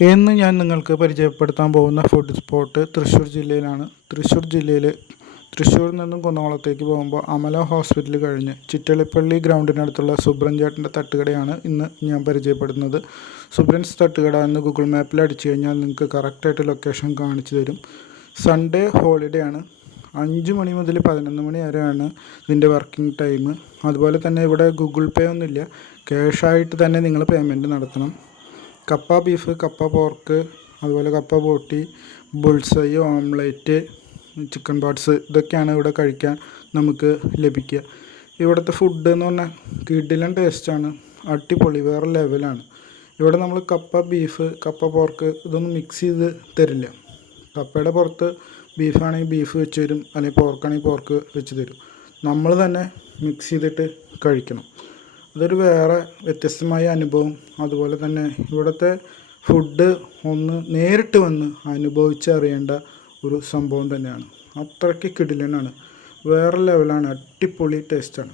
ഇന്ന് ഞാൻ നിങ്ങൾക്ക് പരിചയപ്പെടുത്താൻ പോകുന്ന ഫുഡ് സ്പോട്ട് തൃശ്ശൂർ ജില്ലയിലാണ്. തൃശ്ശൂരിൽ നിന്നും കുന്നംകുളത്തേക്ക് പോകുമ്പോൾ അമല ഹോസ്പിറ്റൽ കഴിഞ്ഞ് ചിറ്റളിപ്പള്ളി ഗ്രൗണ്ടിനടുത്തുള്ള സുബ്രൻ ചേട്ടൻ്റെ തട്ടുകടയാണ് ഇന്ന് ഞാൻ പരിചയപ്പെടുന്നത്. സുബ്രൻസ് തട്ടുകട എന്ന് ഗൂഗിൾ മാപ്പിൽ അടിച്ചു കഴിഞ്ഞാൽ നിങ്ങൾക്ക് കറക്റ്റായിട്ട് ലൊക്കേഷൻ കാണിച്ചു തരും. സൺഡേ ഹോളിഡേ ആണ്. 5 മണി മുതൽ 11 മണി വരെയാണ് ഇതിൻ്റെ വർക്കിംഗ് ടൈം. അതുപോലെ തന്നെ ഇവിടെ ഗൂഗിൾ പേ ഒന്നുമില്ല, ക്യാഷായിട്ട് തന്നെ നിങ്ങൾ പേയ്മെൻറ്റ് നടത്തണം. കപ്പ ബീഫ്, കപ്പ പോർക്ക്, അതുപോലെ കപ്പ ബോട്ടി, ബുൾസൈ, ഓംലേറ്റ്, ചിക്കൻ പാർട്സ് ഇതൊക്കെയാണ് ഇവിടെ കഴിക്കാൻ നമുക്ക് ലഭിക്കുക. ഇവിടുത്തെ ഫുഡ് എന്ന് പറഞ്ഞാൽ കിടിലൻ ടേസ്റ്റാണ്, അടിപൊളി, വേറെ ലെവലാണ്. ഇവിടെ നമ്മൾ കപ്പ ബീഫ്, കപ്പ പോർക്ക് ഇതൊന്നും മിക്സ് ചെയ്ത് തരില്ല. കപ്പയുടെ പുറത്ത് ബീഫാണെങ്കിൽ ബീഫ് വെച്ച് തരും, അല്ലെങ്കിൽ പോർക്കാണെങ്കിൽ പോർക്ക് വെച്ച് തരും. നമ്മൾ തന്നെ മിക്സ് ചെയ്തിട്ട് കഴിക്കണം. അതൊരു വേറെ വ്യത്യസ്തമായ അനുഭവം. അതുപോലെ തന്നെ ഇവിടുത്തെ ഫുഡ് ഒന്ന് നേരിട്ട് വന്ന് അനുഭവിച്ചറിയേണ്ട ഒരു സംഭവം തന്നെയാണ്. അത്രയ്ക്ക് കിടിലനാണ്, വേറെ ലെവലാണ്, അടിപൊളി ടേസ്റ്റാണ്.